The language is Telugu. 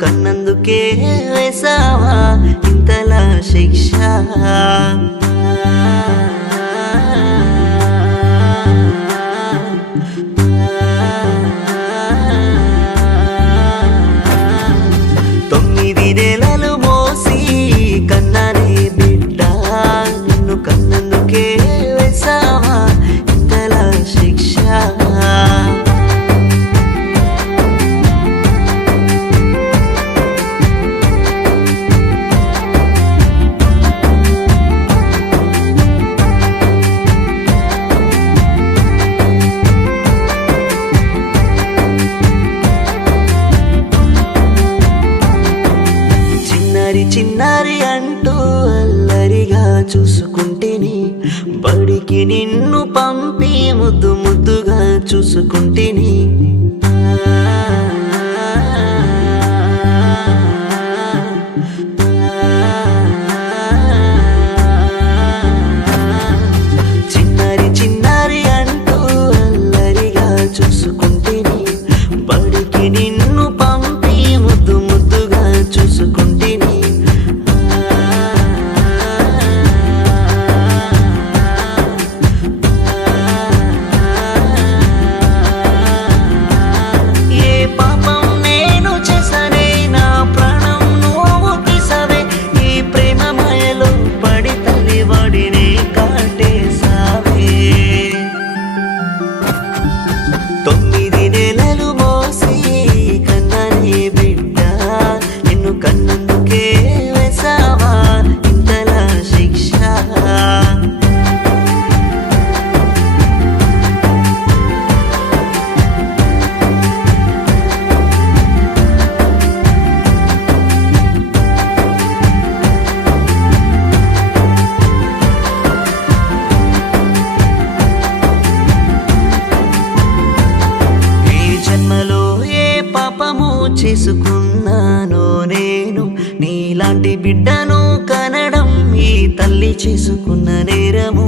కన్నందుకే వేసావా ఇంతలా శిక్ష తొమ్మిది నెలలు మోసి కన్నానే బిడ్డ నిన్ను కన్నందుకే వేసావా ఇంతలా శిక్ష చిన్నారి అంటూ అల్లరిగా చూసుకుంటేని బడికి నిన్ను పంపి ముద్దు ముద్దుగా చూసుకుంటేని చిన్నారి అంటూ అల్లరిగా చూసుకుంటేని బడికి నిన్ను పంపి ముద్దు ముద్దుగా చూసుకుంటేని తొమ్మిది నెలలు మోసి కన్నానే బిడ్డ నిన్ను కన్నందుకే వేసావా ఇంతలా శిక్ష జన్మలో ఏ పాపము చేసుకున్నానో నేను నీలాంటి బిడ్డను కనడం ఈ తల్లి చేసుకున్న నేరము